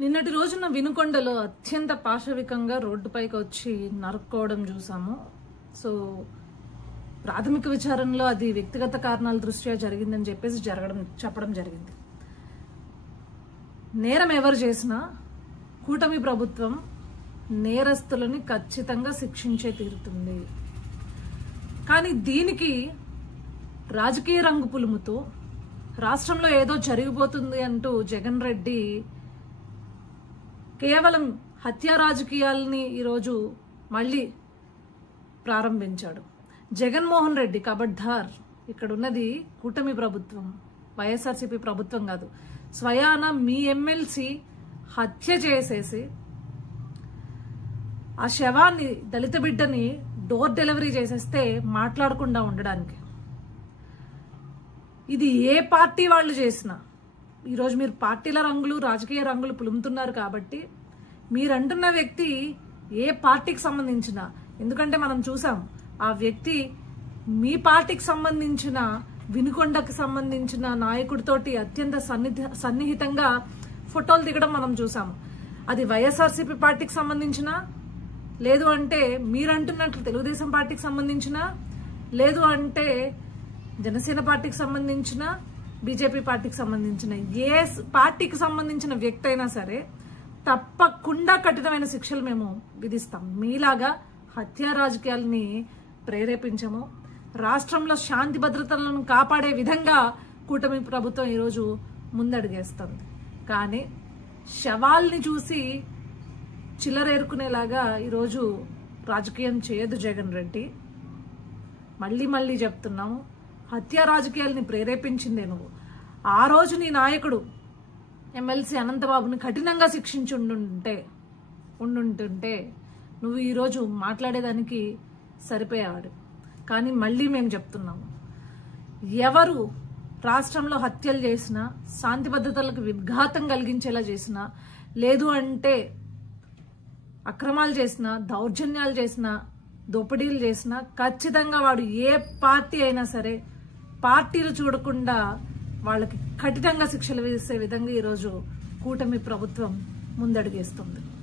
నిన్నటి రోజున వినుకొండలో అత్యంత పాశవికంగా రోడ్డుపైకి వచ్చి నరుక్కోవడం చూసాము. సో ప్రాథమిక విచారణలో అది వ్యక్తిగత కారణాల దృష్ట్యా జరిగిందని చెప్పడం జరిగింది. నేరం ఎవరు చేసినా కూటమి ప్రభుత్వం నేరస్తులని ఖచ్చితంగా శిక్షించే తీరుతుంది. కానీ దీనికి రాజకీయ రంగు పులుముతో రాష్ట్రంలో ఏదో జరిగిపోతుంది అంటూ జగన్ రెడ్డి కేవలం హత్యా రాజకీయాలని ఈరోజు మళ్ళీ ప్రారంభించాడు. జగన్మోహన్ రెడ్డి కబడ్దార్, ఇక్కడ ఉన్నది కూటమి ప్రభుత్వం, వైఎస్ఆర్సీపీ ప్రభుత్వం కాదు. స్వయాన మీ ఎమ్మెల్సీ హత్య చేసేసి ఆ శవాన్ని, దళిత బిడ్డని డోర్ డెలివరీ చేసేస్తే మాట్లాడకుండా ఉండడానికి. ఇది ఏ పార్టీ వాళ్ళు చేసినా, ఈరోజు మీరు పార్టీల రంగులు, రాజకీయ రంగులు పులుముతున్నారు కాబట్టి మీరంటున్న వ్యక్తి ఏ పార్టీకి సంబంధించిన, ఎందుకంటే మనం చూసాం ఆ వ్యక్తి మీ పార్టీకి సంబంధించిన, వినుకొండకు సంబంధించిన నాయకుడితోటి అత్యంత సన్నిహితంగా ఫోటోలు దిగడం మనం చూసాము. అది వైఎస్ఆర్సీపీ పార్టీకి సంబంధించిన, లేదు అంటే మీరంటున్నట్లు తెలుగుదేశం పార్టీకి సంబంధించిన, లేదు అంటే జనసేన పార్టీకి సంబంధించిన, బీజేపీ పార్టీకి సంబంధించిన, ఏ పార్టీకి సంబంధించిన వ్యక్తి అయినా సరే తప్పకుండా కఠినమైన శిక్షలు మేము విధిస్తాం. మీలాగా హత్యా రాజకీయాలని ప్రేరేపించము. రాష్ట్రంలో శాంతి భద్రతలను కాపాడే విధంగా కూటమి ప్రభుత్వం ఈరోజు ముందడుగేస్తుంది. కానీ శవాల్ని చూసి చిల్లరేరుకునేలాగా ఈరోజు రాజకీయం చేయదు జగన్ రెడ్డి. మళ్ళీ చెప్తున్నాము, హత్యా రాజకీయాలని ప్రేరేపించిందే నువ్వు. ఆ రోజు నీ నాయకుడు ఎమ్మెల్సీ అనంతబాబుని కఠినంగా శిక్షించి ఉండుంటుంటే నువ్వు ఈరోజు మాట్లాడేదానికి సరిపోయేవాడు. కానీ మళ్ళీ మేము చెప్తున్నాము, ఎవరు రాష్ట్రంలో హత్యలు చేసినా, శాంతి భద్రతలకు విఘాతం కలిగించేలా చేసినా, లేదు అంటే అక్రమాలు చేసినా, దౌర్జన్యాలు చేసినా, దోపిడీలు చేసినా ఖచ్చితంగా వాడు ఏ పార్టీ అయినా సరే పార్టీలు చూడకుండా వాళ్ళకి కఠినంగా శిక్షలు వేసే విధంగా ఈరోజు కూటమి ప్రభుత్వం ముందడుగేస్తుంది.